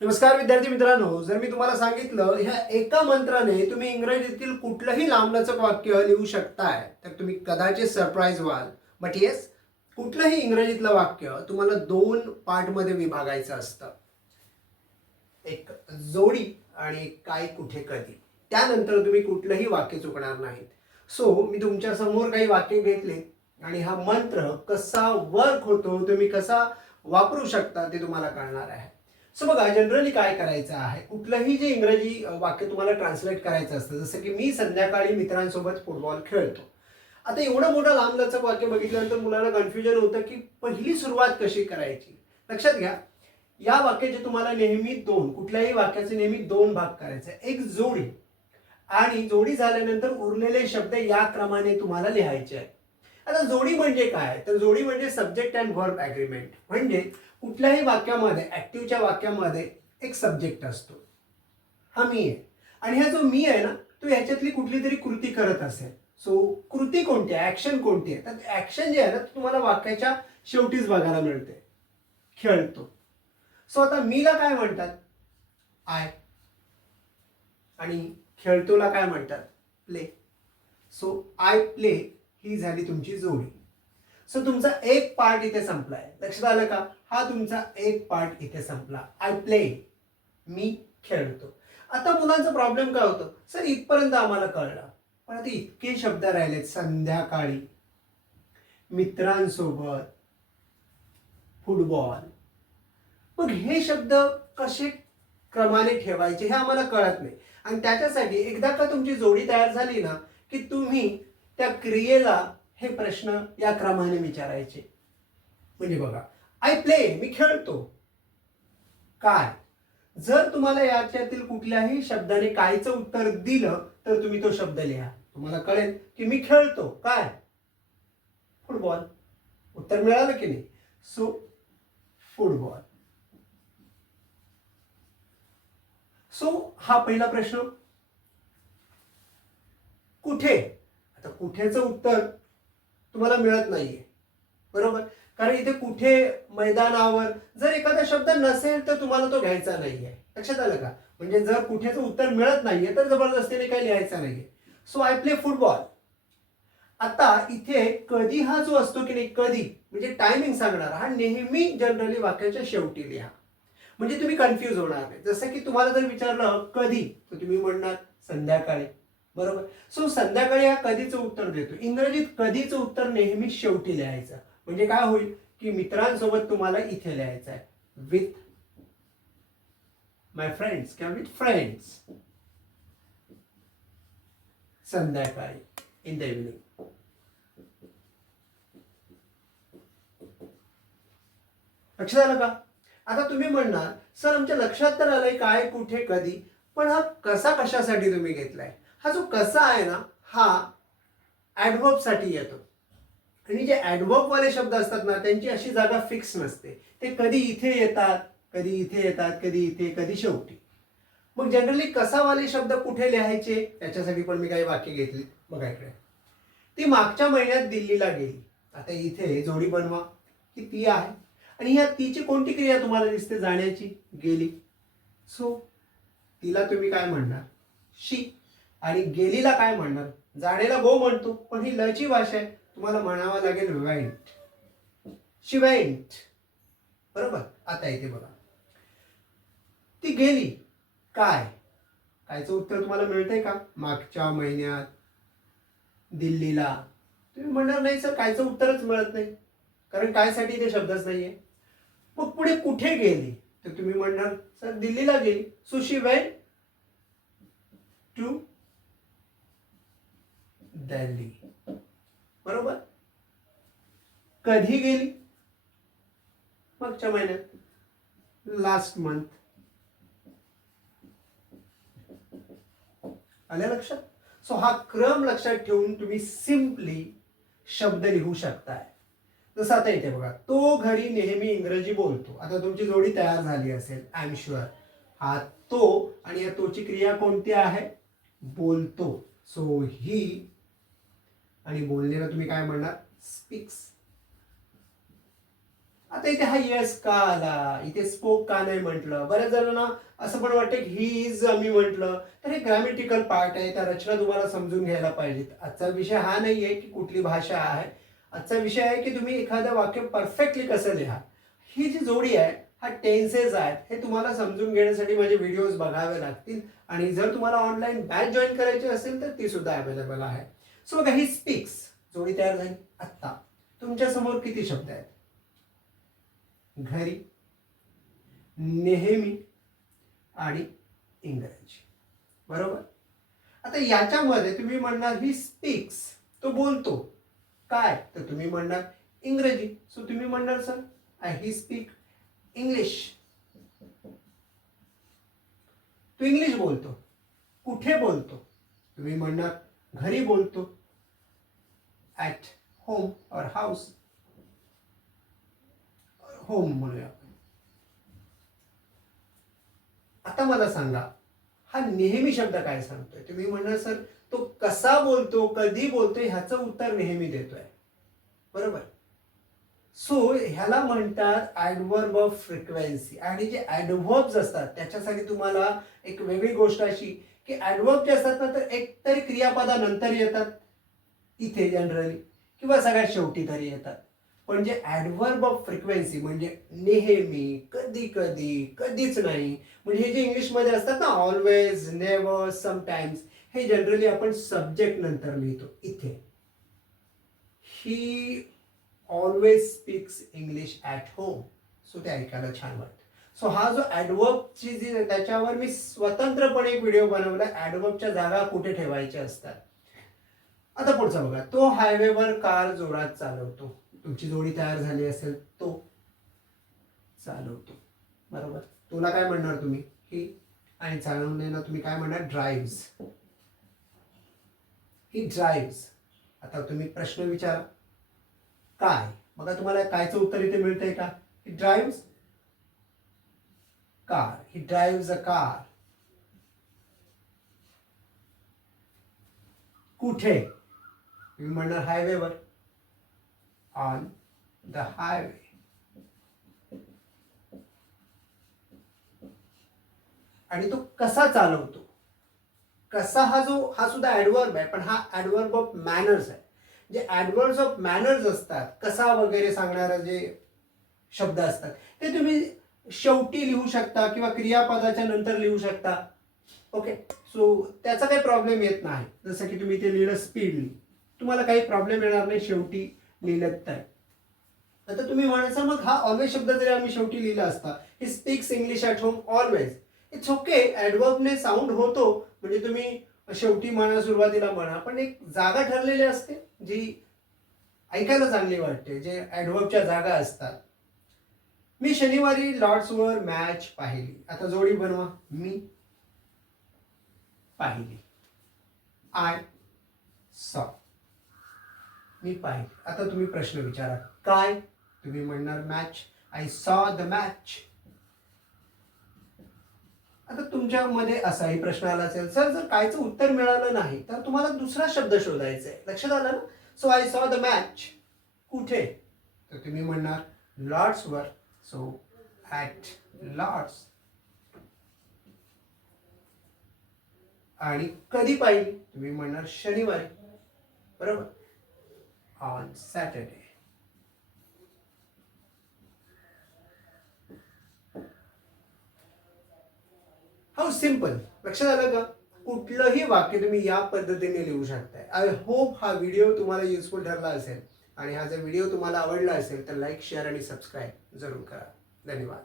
नमस्कार विद्यार्थी मित्रांनो जर मी तुम्हाला सांगितलं ह्या एका मंत्राने तुम्ही इंग्रजीतील कुठलंही लांबलचक वाक्य लिहू शकताय तर तुम्ही कदाचित सरप्राईज व्हाल. बट येस कुठलंही इंग्रजीतलं वाक्य तुम्हाला दोन पार्टमध्ये विभागायचं असतं. एक जोडी आणि काय कुठे कधी. त्यानंतर तुम्ही कुठलंही वाक्य चुकणार नाहीत. सो मी तुमच्यासमोर काही वाक्य घेतले आणि हा मंत्र कसा वर्क होतो तुम्ही कसा वापरू शकता ते तुम्हाला कळणार आहे. सो बघा जनरली काय करायचं आहे? कुठलंही जे इंग्रजी वाक्य तुम्हाला ट्रान्सलेट करायचं असतं जसं की मी संध्याकाळी मित्रांसोबत फुटबॉल खेळतो. आता एवढं मोठं लांबलचक वाक्य बघितल्यानंतर मुलांना कन्फ्युजन होतं की पहिली सुरुवात कशी करायची? लक्षात घ्या. या वाक्याचे तुम्हाला नेहमी दोन कुठल्याही वाक्याचे नेहमी दोन भाग करायचे. एक जोडी. आणि जोडी झाल्यानंतर उरलेले शब्द या क्रमाने तुम्हाला लिहायचे आहेत. आता जोडी म्हणजे काय? तर जोडी म्हणजे सब्जेक्ट अँड वर्ब ॲग्रीमेंट म्हणजे कुठल्याही वाक्यामध्ये ऍक्टिव्हच्या वाक्यामध्ये एक सब्जेक्ट असतो. हा मी आहे. आणि हा जो मी आहे ना तो याच्यातली कुठली तरी कृती करत असेल. सो कृती कोणती आहे? ॲक्शन कोणती आहे? तर ॲक्शन जे आहे ना तुम्हाला वाक्याच्या शेवटीच बघायला मिळते. खेळतो. सो आता मीला काय म्हणतात? आय आणि खेळतोला काय म्हणतात? प्ले सो आय प्ले ही झाली तुमची जोडी. सो तुमचा एक पार्ट इथे संपलाय. लक्षात आलं का? हा तुमचा एक पार्ट इथे संपला. आय प्ले मी खेळतो. आता मुलांचा प्रॉब्लेम काय होतो? सर इथपर्यंत आम्हाला कळलं. पण आता इतके शब्द राहिलेत संध्याकाळी. मित्रांसोबत फुटबॉल मग हे शब्द कसे क्रमाने ठेवायचे हे आम्हाला कळत नाही. आणि त्याच्यासाठी एकदा का तुमची जोडी तयार झाली ना की तुम्ही त्या क्रियेला हे प्रश्न या क्रमाने विचारायचे. म्हणजे बघा आय प्ले मी खेळतो. काय? जर तुम्हाला याच्यातील कुठल्याही शब्दाने कायचं उत्तर दिलं तर तुम्ही तो शब्द लिहा. तुम्हाला कळेल की मी खेळतो. काय? फुटबॉल. उत्तर मिळालं की नाही? So football. सो हा पहिला प्रश्न. कुठे? कुठेचं उत्तर तुम्हाला मिळत नाहीये. बरोबर? कारण इथे कुठे मैदानावर जर एखादा शब्द नसेल तर तुम्हाला तो घ्यायचा नाहीये. लक्षात आलं का? म्हणजे जर कुठेचं उत्तर मिळत नाहीये तर जबरदस्तीने काही लिहायचं नाहीये. सो आय प्ले फुटबॉल आता इथे कधी हा जो असतो की नाही कधी म्हणजे टायमिंग सांगणार हा नेहमी जनरली वाक्याच्या शेवटी लिहा. म्हणजे तुम्ही कन्फ्यूज होणार नाही. जसं की तुम्हाला जर विचारलं कधी? तर तुम्ही म्हणणार संध्याकाळी. बरोबर? सो संध्याकाळी हा कधीचं उत्तर देतो? इंग्रजीत कधीचं उत्तर नेहमी शेवटी लिहायचं? म्हणजे काय होईल? की मित्रांसोबत तुम्हाला इथे लिहायचं आहे. विथ माय फ्रेंड्स किंवा विथ फ्रेंड्स संध्याकाळी. इन द इव्हनिंग लक्षात आलं का? आता तुम्ही म्हणणार सर आमच्या लक्षात तर आलंय काय कुठे कधी? पण हा कसा कशासाठी तुम्ही घेतलाय? हा जो कसा आहे ना हा ॲडवर्बसाठी येतो. आणि जे ॲडवर्बवाले शब्द असतात ना त्यांची अशी जागा फिक्स नसते. ते कधी इथे येतात कधी इथे येतात कधी इथे कधी शेवटी. मग जनरली कसावाले शब्द कुठे लिहायचे त्याच्यासाठी पण मी काही वाक्य घेतली. बघा इकडे. ती मागच्या महिन्यात दिल्लीला गेली. आता इथे जोडी बनवा. की ती आहे. आणि ह्या तिची कोणती क्रिया तुम्हाला दिसते जाण्याची? गेली. सो तिला तुम्ही काय म्हणणार? शी. आणि गेलीला काय म्हणणार? जाणेला गो म्हणतो पण ही लची भाषा आहे. तुम्हाला म्हणावं लागेल वेंट. शी वेंट. बरोबर? आता येते बघा. ती गेली. काय? कायचं उत्तर तुम्हाला मिळतंय का? मागच्या महिन्यात दिल्लीला. तुम्ही म्हणणार नाही सर कायचं उत्तरच मिळत नाही. कारण कायसाठी ते शब्दच नाहीये. मग पुढे कुठे गेली? तर तुम्ही म्हणणार सर दिल्लीला गेली. Sushi went to Delhi. बरोबर? कधी गेली? मागच्या महिन्यात. लास्ट मंथ आल्या लक्षात? सो हा क्रम लक्षात ठेवून तुम्ही सिम्पली शब्द लिहू शकताय. जसं आता येते बघा तो घरी नेहमी इंग्रजी बोलतो. आता तुमची जोडी तयार झाली असेल आय एम शुअर हा तो आणि या तोची क्रिया कोणती आहे? बोलतो. सो ही आणि बोललेला तुम्ही काय म्हणणार? स्पीक्स आता इथे हा यस का आला? इथे स्पोक का नाही म्हटलं? बऱ्याच जणांना असं पण वाटतं की ही इज मी म्हटलं. तर हे ग्रॅमेटिकल पार्ट आहे. त्या रचना तुम्हाला समजून घ्यायला पाहिजेत. आजचा विषय हा नाही आहे की कुठली भाषा आहे. आजचा विषय आहे की तुम्ही एखादं वाक्य परफेक्टली कसं लिहा. ही जी जोडी आहे हा टेन्सेस आहेत हे तुम्हाला समजून घेण्यासाठी माझे व्हिडिओज बघावे लागतील. आणि जर तुम्हाला ऑनलाईन बॅच जॉईन करायची असेल तर ती सुद्धा अवेलेबल आहे. सो बघा ही स्पीक्स जोडी तयार झाली. आत्ता. तुमच्यासमोर किती शब्द आहेत? घरी नेहमी आणि इंग्रजी. बरोबर? आता याच्यामध्ये तुम्ही म्हणणार ही स्पीक्स तो बोलतो. काय? तर तुम्ही म्हणणार इंग्रजी. सो तुम्ही म्हणणार sir I he speak English तो इंग्लिश बोलतो. कुठे बोलतो? तुम्ही म्हणणार घरी बोलतो. At home or house home म्हणूया आता मला सांगा हा नेहमी शब्द काय सांगतोय? तुम्ही म्हणणार सर तो कसा बोलतो कधी बोलतोय ह्याचं उत्तर नेहमी देतोय. बरोबर? सो ह्याला म्हणतात ॲडवर्ब ऑफ फ्रिक्वेन्सी आणि जे ऍडव्हर्ब्स असतात त्याच्यासाठी तुम्हाला एक वेगळी गोष्ट अशी की ॲडवर्ब जे असतात ना तर एक तरी क्रियापदानंतर येतात. इथे जनरली किंवा सगळ्यात शेवटी तरी येतात. पण जे ॲडवर्ब ऑफ फ्रिक्वेन्सी म्हणजे नेहमी कधी कधी कधीच नाही. म्हणजे हे जे इंग्लिशमध्ये असतात ना ऑलवेज नेवर समटाइम्स हे जनरली आपण सब्जेक्ट नंतर लिहितो. इथे. He always speaks English at home so ते ऐकायला छान वाटतं. सो हा जो ॲडवर्बची जी त्याच्यावर मी स्वतंत्रपणे एक व्हिडिओ बनवला. ॲडवर्बच्या जागा कुठे ठेवायच्या असतात? आता पुढचा बघा. तो हायवेवर कार जोरात चालवतो. तुमची जोडी तयार झाली असेल तो चालवतो. बरोबर? तुला काय म्हणणार तुम्ही? ही आणि चालवण्याला तुम्ही काय म्हणणार? ड्राईव्स ही ड्राईव्स आता तुम्ही प्रश्न विचारा. काय? बघा तुम्हाला कायचं उत्तर इथे मिळतंय का? He drives car he drives a car कुठे? मी म्हणणार हायवेवर ऑन द हायवे आणि तो कसा चालवतो? कसा हा जो हा सुद्धा ऍडवर्ब आहे पण हा ऍडवर्ब ऑफ मॅनर्स आहे. जे ऍडवर्ब्स ऑफ मॅनर्स असतात कसा वगैरे सांगणारा जे शब्द असतात ते तुम्ही शेवटी लिहू शकता किंवा क्रियापदाच्या नंतर लिहू शकता. ओके सो त्याचा काही प्रॉब्लेम येत नाही. जसं की तुम्ही ते लिहिलं स्पीडली तुम्हाला काही प्रॉब्लेम येणार नाही शेवटी लिहिलं तर. आता तुम्ही म्हणायचं मग हा ऑलवेज शब्द जरी आम्ही शेवटी लिहिला असता he speaks English at home always it's okay ॲडवर्बने sound होतो म्हणजे तुम्ही शेवटी म्हणा सुरुवातीला म्हणा पण एक जागा ठरलेली असते जी ऐकायला चांगली वाटते जे ॲडवर्बच्या जागा असतात. मी शनिवारी लॉर्ड्सवर मॅच पाहिली. आता जोडी बनवा. मी पाहिली. आय सॉ मी पाहिली. आता तुम्ही प्रश्न विचारा. काय? तुम्ही म्हणणार match I saw the match आता तुमच्यामध्ये असाही प्रश्न आला असेल. सर जर कायचं उत्तर मिळालं नाही तर तुम्हाला दुसरा शब्द शोधायचा आहे. लक्षात आलं ना? So I saw the match कुठे? तर तुम्ही म्हणणार लॉर्ड्सवर सो ॲट लॉर्ड्स आणि कधी पाहिली? तुम्ही म्हणणार शनिवारी. बरोबर? On Saturday. हाऊ सिंपल लक्षात आलं का? कुठलंही वाक्य तुम्ही या पद्धतीने लिहू शकताय. आय होप हा व्हिडिओ तुम्हाला युजफुल ठरला असेल. आणि हा जर व्हिडिओ तुम्हाला आवडला असेल तर लाईक शेअर आणि सबस्क्राईब जरूर करा. धन्यवाद.